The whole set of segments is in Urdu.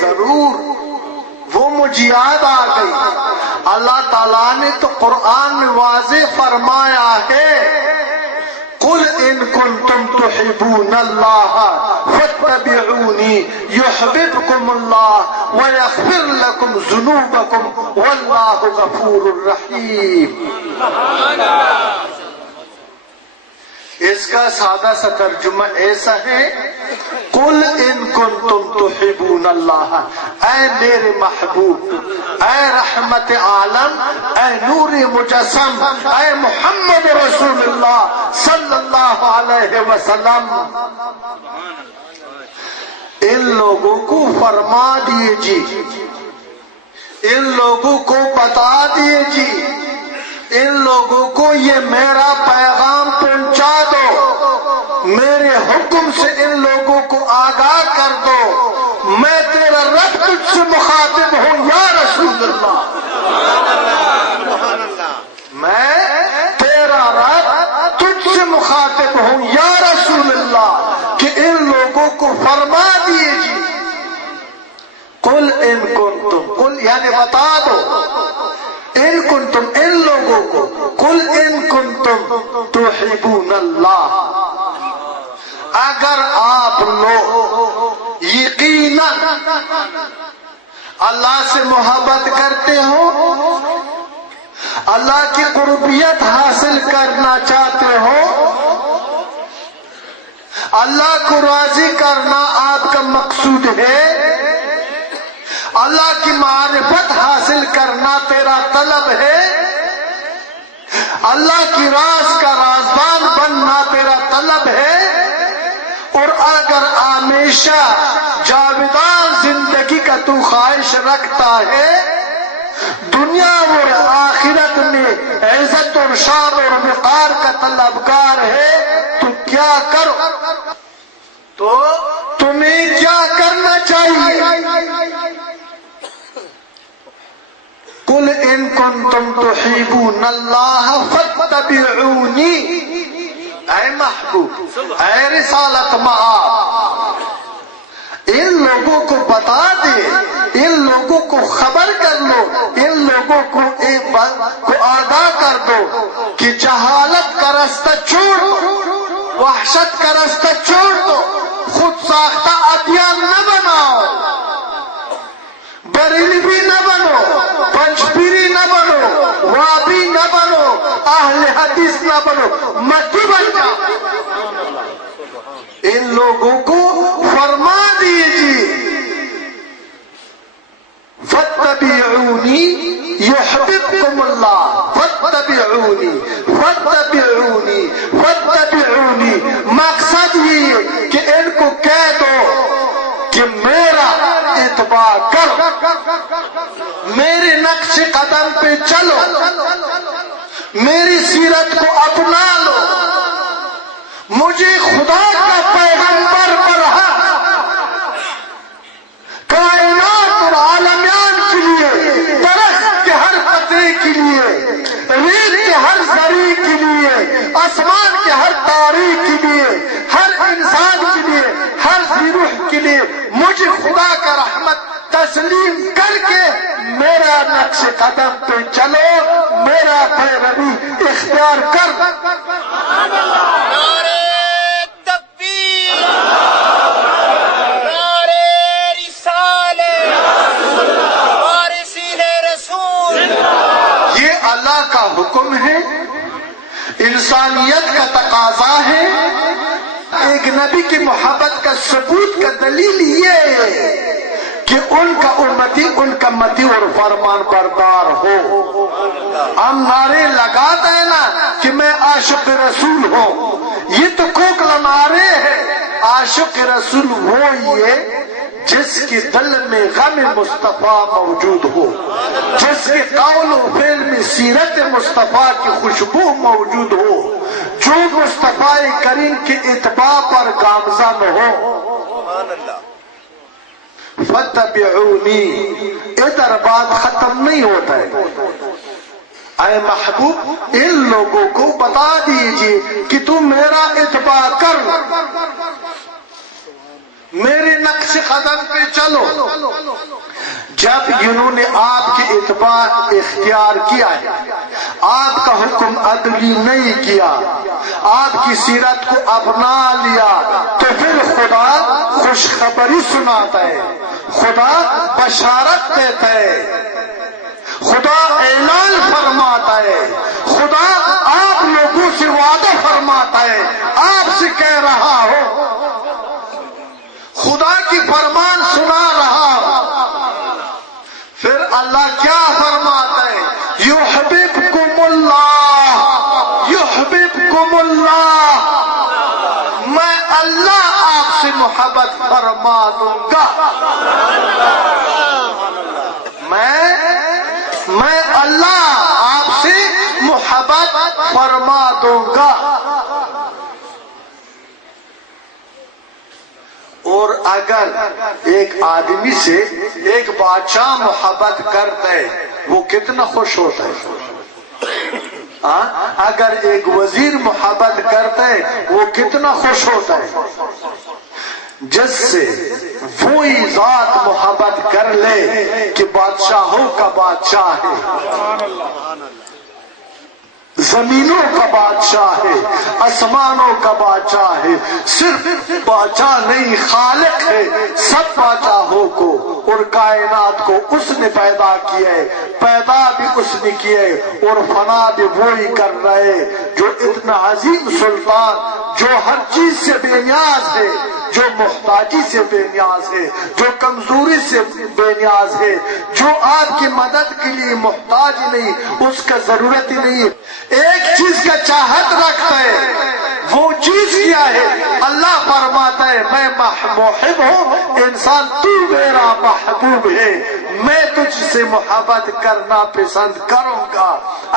ضرور، وہ مجھے یاد آ گئی۔ اللہ تعالیٰ نے تو قرآن میں واضح فرمایا ہے، قل ان کنتم تحبون اللہ فاتبعونی یحببکم اللہ ویغفر لکم ذنوبکم واللہ غفور الرحیم۔ اس کا سادہ سا ترجمہ ایسا ہے، قل ان کنتم تحبون اللہ، اے میرے محبوب، اے رحمت عالم، اے نور مجسم، اے محمد رسول اللہ صلی اللہ علیہ وسلم، ان لوگوں کو فرما دیجیے، ان لوگوں کو بتا دیجیے، ان لوگوں کو یہ میرا پیغام پہنچا دو، میرے حکم سے ان لوگوں کو آگاہ کر دو، میں تیرا رب تجھ سے مخاطب ہوں یا رسول اللہ، میں تیرا رب تجھ سے مخاطب ہوں یا رسول اللہ، کہ ان لوگوں کو فرما دیجیے، قل ان کنتم، قل یعنی بتا دو، ان کنتم ان لوگوں کو، قل ان کنتم تحبون اللہ، اگر آپ لوگ یقیناً اللہ سے محبت کرتے ہو، اللہ کی قربیت حاصل کرنا چاہتے ہو، اللہ کو راضی کرنا آپ کا مقصود ہے، اللہ کی معرفت حاصل کرنا تیرا طلب ہے، اللہ کی راز کا رازدان بننا تیرا طلب ہے، اور اگر ہمیشہ جاودان زندگی کا تو خواہش رکھتا ہے، دنیا اور آخرت میں عزت اور شان اور وقار کا طلبگار ہے، تو کیا کرو، تو تمہیں کیا کرنا چاہیے؟ قل ان کنتم تحبون اللہ فاتبعونی، اے محبوب، اے رسالت مآب، ان لوگوں کو بتا دے، ان لوگوں کو خبر کر لو، ان لوگوں کو آگاہ کر دو کہ جہالت کا راستہ چھوڑ دو، وحشت کا راستہ چھوڑ دو، خود ساختہ ادیان نہ بناؤ، بریلوی نہ بنو، پنجپیری نہ بنو، وابی نہ بنو، اہل حدیث نہ بنو، متی بن جاؤ۔ ان لوگوں کو فرما دیجیے، فاتبعونی یحببکم اللہ، فاتبعونی فاتبعونی فاتبعونی، مقصد یہ کہ ان کو کہہ دو کہ میرا اتباع کرو، میرے نقش قدم پہ چلو، میری سیرت کو اپنا لو، مجھے خدا کا پیغمبر برہا کائنات اور عالمیان کے لیے، درخت کے ہر قطرے کے لیے، ریت کے ہر ذرے کے لیے، آسمان کے ہر تارے کے لیے، ہر انسان کے لیے، ہر روح کے لیے، مجھے خدا کا رحمت تسلیم کر کے میرا نقش قدم پہ چلو، میرا پیروی اختیار کر۔ نعرہ تکبیر، نعرہ رسالت، وارثین رسول۔ یہ اللہ کا حکم ہے، انسانیت کا تقاضا ہے، ایک نبی کی محبت کا ثبوت کا دلیل یہ ہے کہ ان کا امتی ان کا متی اور فرمان بردار ہو۔ ہم نعرے لگاتے ہیں نا کہ میں عاشق رسول ہوں، یہ تو کھوکھلا نعرے ہیں۔ عاشق رسول وہ یہ جس کے دل میں غم مصطفیٰ موجود ہو، جس کے قول و فعل میں سیرت مصطفیٰ کی خوشبو موجود ہو، جو مصطفیٰ کریم کے اتباع پر گامزن ہو۔ فتبعونی، ادھر بات ختم نہیں ہوتا ہے، اے محبوب ان لوگوں کو بتا دیجئے کہ تم میرا اتباع کر، میرے نقش قدم پہ چلو، جب انہوں نے آپ کی اتباع اختیار کیا ہے، آپ کا حکم عدلی نہیں کیا، آپ کی سیرت کو اپنا لیا، تو پھر خدا خوشخبری سناتا ہے، خدا بشارت دیتا ہے، خدا اعلان فرماتا ہے، خدا آپ لوگوں سے وعدہ فرماتا ہے، آپ سے کہہ رہا ہو، خدا کی فرمان سنا رہا ہو۔ پھر اللہ کیا فرماتا ہے؟ یحببکم اللہ، یحببکم اللہ، میں اللہ آپ سے محبت فرما دوں گا، میں اللہ آپ سے محبت فرما دوں گا۔ اور اگر ایک آدمی سے ایک بادشاہ محبت کرتا ہے وہ کتنا خوش ہوتا ہے، اگر ایک وزیر محبت کرتا ہے وہ کتنا خوش ہوتا ہے۔ جس سے وہی ذات محبت کر لے کہ بادشاہوں کا بادشاہ ہے، زمینوں کا بادشاہ ہے، آسمانوں کا بادشاہ ہے، صرف بادشاہ نہیں خالق ہے سب بادشاہوں کو، اور کائنات کو اس نے پیدا کیا ہے، پیدا بھی اس نے کیا ہے اور فنا بھی وہی کر رہے، جو اتنا عظیم سلطان، جو ہر چیز سے بے نیاز ہے، جو محتاجی سے بے نیاز ہے، جو کمزوری سے بے نیاز ہے، جو آپ کی مدد کے لیے محتاج نہیں، اس کا ضرورت ہی نہیں، ایک چیز کا چاہت رکھتا ہے، وہ چیز کیا ہے؟ اللہ فرماتا ہے میں محب ہوں، انسان تو میرا محبوب ہے، میں تجھ سے محبت کرنا پسند کروں گا،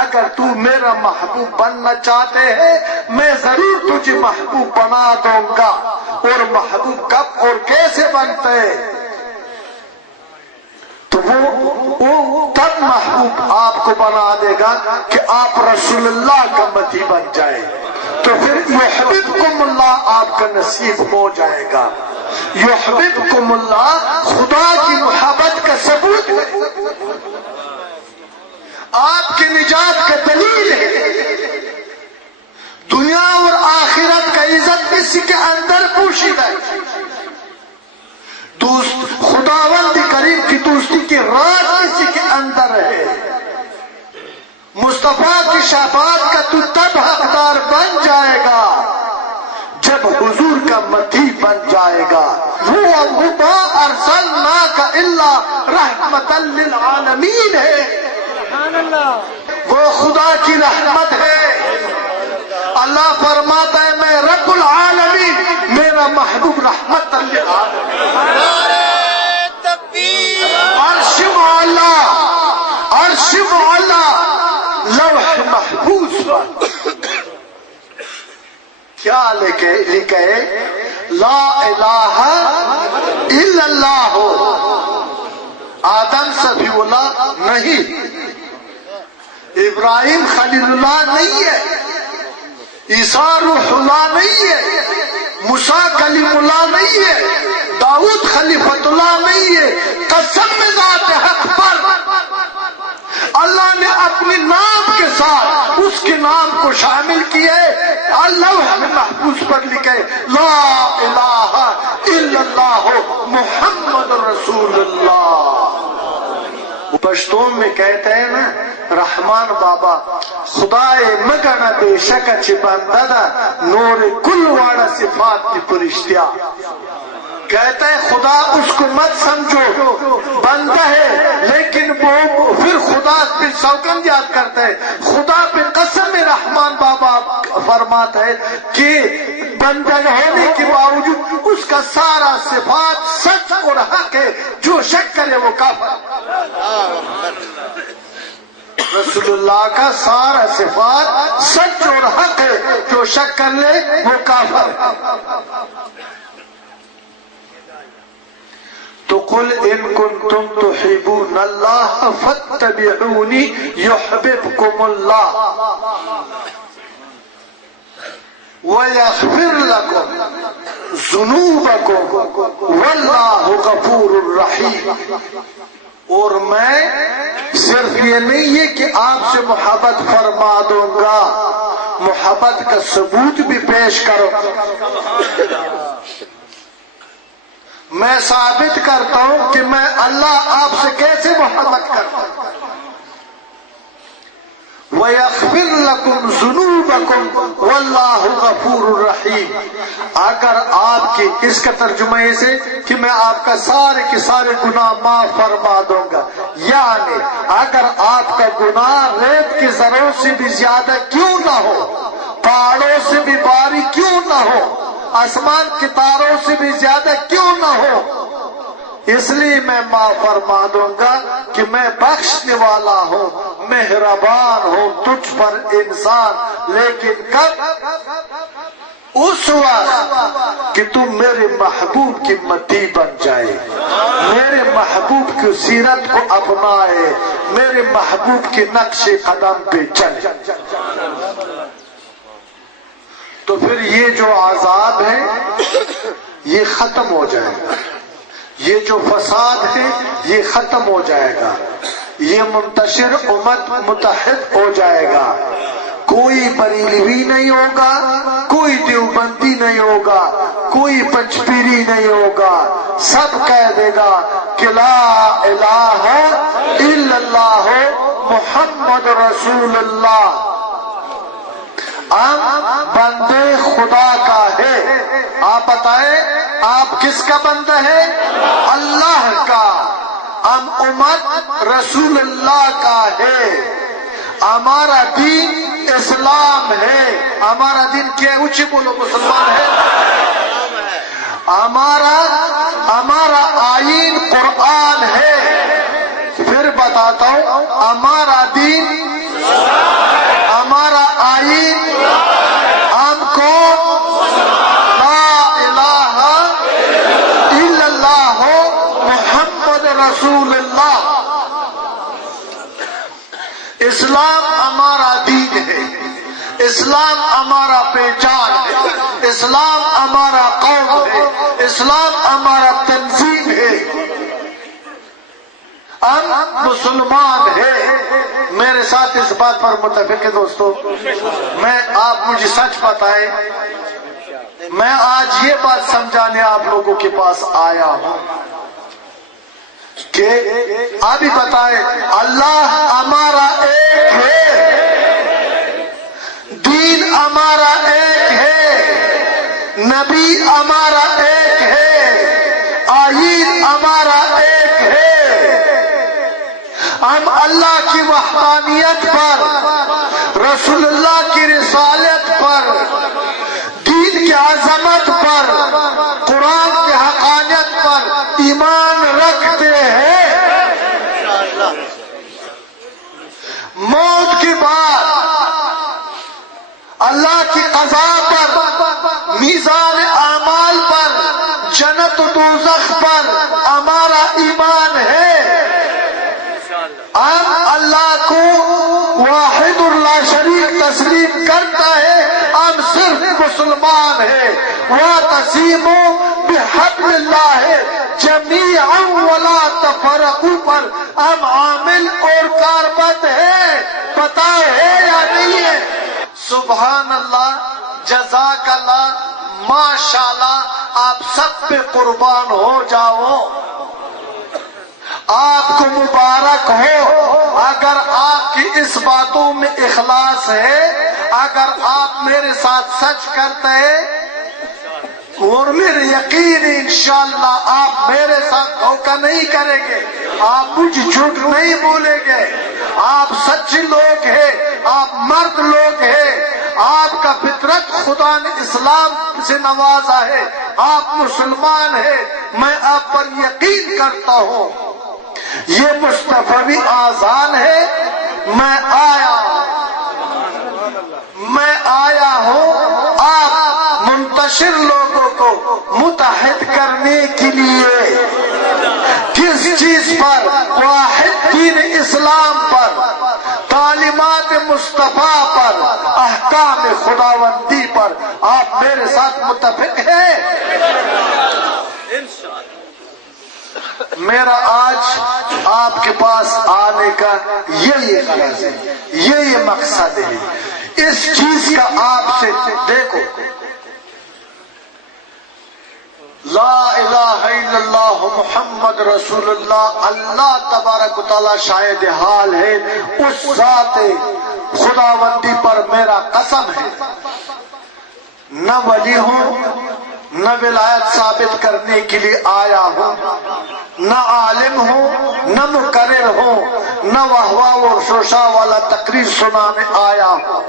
اگر تو میرا محبوب بننا چاہتے ہیں میں ضرور تجھے محبوب بنا دوں گا۔ اور محبوب کب اور کیسے بنتا ہے؟ تو وہ تب محبوب آپ کو بنا دے گا کہ آپ رسول اللہ کا متی بن جائے، تو پھر یحببکم اللہ آپ کا نصیب ہو جائے گا۔ یحببکم اللہ خدا کی محبت کا ثبوت ہے، آپ کی نجات کا دلیل ہے، دنیا اور آخرت کا عزت کسی کے اندر پوشیدہ ہے، خداوند کریم کی دوستی کی راز کسی کے اندر ہے، مصطفیٰ کی شفاعت کا تو تب حقدار بن جائے گا جب حضور کا مدعی بن جائے گا۔ وَمَا أَرْسَلْنَاكَ إِلَّا رَحْمَةً لِلْعَالَمِينَ ہے، وہ خدا کی رحمت ہے۔ اللہ فرماتا ہے میں رب العالمین، میرا محبوب رحمت للعالمین۔ نعرہ تکبیر، عرش والا، عرش والا لوح محفوظ پر کیا لکھے؟ لا الہ الا اللہ ہو، آدم صفی اللہ نہیں، ابراہیم خلیل اللہ نہیں ہے، عیسیٰ روح اللہ نہیں ہے، موسیٰ کلیم اللہ نہیں ہے، داؤد خلیفت اللہ نہیں ہے، قسم ذات حق پر اللہ نے اپنے نام کے ساتھ اس کے نام کو شامل کیے، اللہ محفوظ پر لکھے لا الہ الا اللہ محمد رسول اللہ۔ پشتون میں کہتے ہیں نا رحمان بابا خدای مگنا بے شک چی بندہ دا نور کل واڑا صفات کی فرشتیا، کہتا ہے خدا اس کو مت سمجھو بندہ ہے، لیکن وہ پھر خدا پہ سوگند یاد کرتا ہے، خدا پہ قسم رحمان بابا فرماتا ہے کہ بندہ ہونے کے باوجود اس کا سارا صفات سچ اور حق ہے، جو شک کرے وہ کافر۔ رسول اللہ کا سارا صفات سچ اور حق ہے، جو شک کر لے وہ کافر۔ تو قل ان کنتم تحبون اللہ فاتبعونی یحببکم اللہ وَيَغْفِرْ لَكُمْ ذُنُوبَكُمْ وَاللَّهُ غَفُورٌ رَحِيمٌ. اور میں صرف یہ نہیں ہے کہ آپ سے محبت فرما دوں گا، محبت کا ثبوت بھی پیش کرو. میں ثابت کرتا ہوں کہ میں اللہ آپ سے کیسے محبت کرتا ہوں. وَيَغْفِرْ لَكُمْ ذُنُوبَكُمْ وَاللَّهُ غَفُورٌ رَحِيمٌ. اگر آپ کی اس کا ترجمہ ایسے کہ میں آپ کا سارے کے سارے گناہ معاف فرما دوں گا، یعنی اگر آپ کا گناہ ریت کے ذروں سے بھی زیادہ کیوں نہ ہو، پہاڑوں سے بھی بھاری کیوں نہ ہو، آسمان کے تاروں سے بھی زیادہ کیوں نہ ہو، اس لیے میں معاف فرما دوں گا کہ میں بخشنے والا ہوں، مہربان ہوں تجھ پر انسان. لیکن کب؟ اس وقت کہ تم میرے محبوب کی متی بن جائے، میرے محبوب کی سیرت کو اپنائے، میرے محبوب کے نقش قدم پہ چلے. تو پھر یہ جو عذاب ہے یہ ختم ہو جائے گا، یہ جو فساد ہے یہ ختم ہو جائے گا، یہ منتشر امت متحد ہو جائے گا. کوئی بریلوی نہیں ہوگا، کوئی دیوبندی نہیں ہوگا، کوئی پنچپیری نہیں ہوگا. سب کہہ دے گا کہ لا الہ الا اللہ محمد رسول اللہ. ہم بندے خدا کا ہے. آپ بتائیں آپ کس کا بندہ ہے؟ اللہ کا. ہم امت رسول اللہ کا ہے. ہمارا دین اسلام ہے. ہمارا دین کیا ہے؟ اونچی بولو، مسلمان ہے. ہمارا آئین قرآن ہے. پھر بتاتا ہوں، ہمارا دین، ہمارا آئین، ہم کو لا الہ الا اللہ محمد رسول اللہ. اسلام ہمارا دین ہے، اسلام ہمارا پہچان ہے، اسلام ہمارا قوم ہے، اسلام ہمارا تنظیم ہے. ہم مسلمان ہیں. میرے ساتھ اس بات پر متفق ہے دوستو. آپ مجھے سچ بتائیں، میں آج یہ بات سمجھانے آپ لوگوں کے پاس آیا ہوں کہ ابھی بتائیں، اللہ ہمارا ایک ہے، دین ہمارا ایک ہے، نبی ہمارا ایک ہے، آئین ہمارا ایک ہے. ہم اللہ کی وحدانیت پر، رسول اللہ کی رسالت پر، دین کی عظمت پر، قرآن کی حقانیت پر ایمان رکھتے ہیں. موت کے بعد اللہ کی قضا پر، میزان اعمال پر، جنت و دوزخ پر ہمارا ایمان ہے. ہم اللہ کو واحد اللہ شریک تسلیم کرتا ہے. ہم صرف مسلمان ہیں. وَاعْتَصِمُوا بِحَبْلِ اللَّهِ جَمِيعًا وَلَا تَفَرَّقُوا پر ہم عامل اور کاربند ہیں. پتہ ہے یا نہیں ہے؟ سبحان اللہ، جزاک اللہ، ماشاءاللہ. آپ سب پہ قربان ہو جاؤ. آپ کو مبارک ہو اگر آپ کی اس باتوں میں اخلاص ہے، اگر آپ میرے ساتھ سچ کرتے ہیں، اور میرے یقین ہے انشاءاللہ آپ میرے ساتھ دھوکہ نہیں کریں گے، آپ مجھے جھوٹ نہیں بولیں گے. آپ سچے لوگ ہیں، آپ مرد لوگ ہیں، آپ کا فطرت خدا نے اسلام سے نوازا ہے، آپ مسلمان ہیں. میں آپ پر یقین کرتا ہوں. یہ مصطفی آذان ہے. میں آیا ہوں آپ منتشر لوگوں کو متحد کرنے کے لیے. کس چیز پر؟ واحد دین اسلام پر، تعلیمات مصطفیٰ پر، احکام خداوندی پر آپ میرے ساتھ متفق ہیں؟ میرا آج آپ کے پاس آنے کا یہی غرض ہے، یہی مقصد ہے۔ اس چیز کا آپ سے دیکھو، لا الہ الا اللہ محمد رسول اللہ، اللہ تبارک و تعالی شاہد حال ہے، اس ذات خداوندی پر میرا قسم ہے، نہ ولی ہوں، نہ ولایت ثابت کرنے کے لیے آیا ہوں، نہ عالم ہوں، نہ مقرر ہوں، نہ واہ اور شوشا والا تقریر سنانے آیا ہوں۔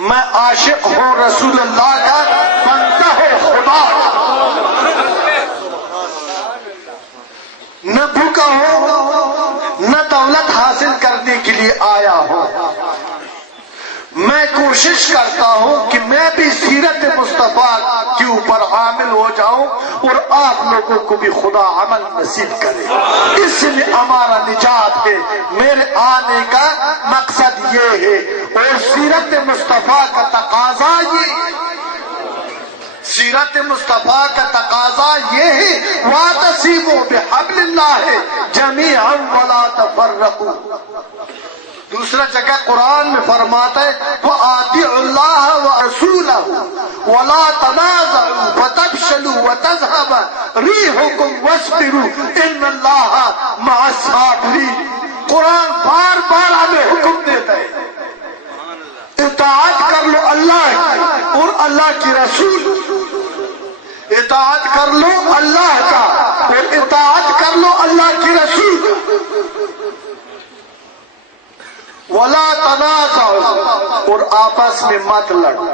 میں عاشق ہوں رسول اللہ کا، بندہ ہے خدا، نہ بھوکا ہوں، نہ دولت حاصل کرنے کے لیے آیا ہوں۔ میں کوشش کرتا ہوں کہ میں بھی سیرت مصطفیٰ کے اوپر عامل ہو جاؤں اور آپ لوگوں کو بھی خدا عمل نصیب کرے، اس میں ہمارا نجات ہے۔ میرے آنے کا مقصد یہ ہے، اور سیرت مصطفیٰ کا تقاضا سیرت مصطفیٰ کا تقاضا یہ ہے، وَاعْتَصِمُوا بِحَبْلِ اللَّهِ جَمِيعًا وَلَا تَفَرَّقُوا۔ دوسرا جگہ قرآن میں فرماتا ہے وَآتِعُوا اللَّهَ وَرَسُولَهُ وَلَا تَنَازَعُوا فَتَفْشَلُوا وَتَذْهَبَ رِيحُكُمْ وَاصْبِرُوا إِنَّ اللَّهَ مَعَ الصَّابِرِينَ۔ قرآن بار بار ہمیں حکم دیتا ہے، اطاعت کر لو اللہ کی اور اللہ کی رسول، اطاعت کر لو اللہ کا اور اطاعت کر لو اللہ کی رسول۔ وَلَا تَنَازَعُوا، اور آپس میں مت لڑو۔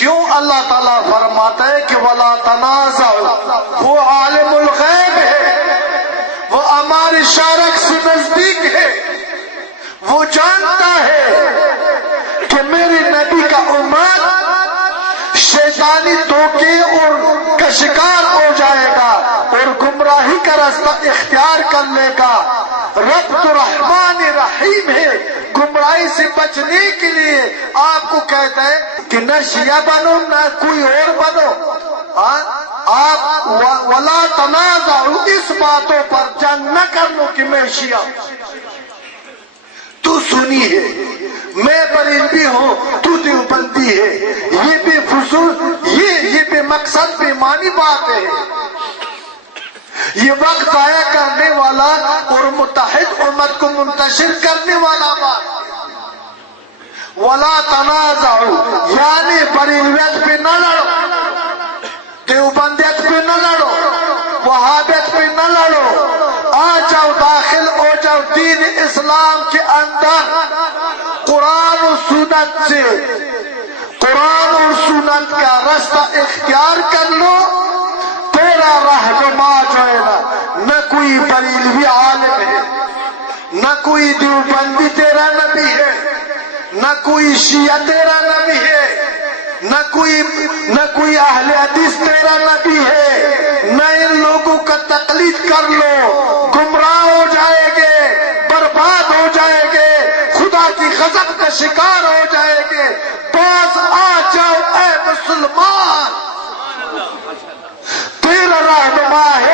کیوں اللہ تعالیٰ فرماتا ہے کہ وَلَا تَنَازَعُوا؟ وہ عالم الغیب ہے، وہ ہماری شارک سے نزدیک ہے، وہ جانتا ہے کہ میرے نبی کا امت شیطانی دھوکے اور کا شکار ہو جائے گا اور گمراہی کا راستہ اختیار کر لے گا۔ رب تو رحمان رحیم ہے، گمراہی سے بچنے کے لیے آپ کو کہتا ہے کہ نہ شیعہ بنو نہ کوئی اور بنو، آپ ولا تنازعوا، اس باتوں پر جنگ نہ کر لو کہ میں شیعہ ہوں، تو سنی ہے، میں بریلوی ہوں، تو دیوبندی ہے، یہ بے فضول، یہ بے مقصد بے معنی بات ہے، یہ وقت ضائع کرنے والا اور متحد امت کو منتشر کرنے والا بات۔ وَلَا تَنَازَعُوا یعنی بریلویت پہ نہ لڑو، دیوبندیت پہ نہ لڑو، وہابیت پہ نہ لڑو، آ جاؤ داخل ہو جاؤ دین اسلام کے اندر، قرآن و سنت سے، قرآن و سنت کا راستہ اختیار کر لو، تیرا رہنما جو ہے نہ کوئی بریلوی عالم ہے، نہ کوئی دیوبندی تیرا نبی ہے، نہ کوئی شیعہ تیرا نبی ہے، نہ کوئی اہل حدیث تیرا نبی ہے، نہ ان لوگوں کا تقلید کر لو، گمراہ ہو جائے گے، برباد ہو جائے گے، خدا کی غضب کا شکار ہو جائے گے۔ باز آ جاؤ اے مسلمان، تیرا رہنما ہے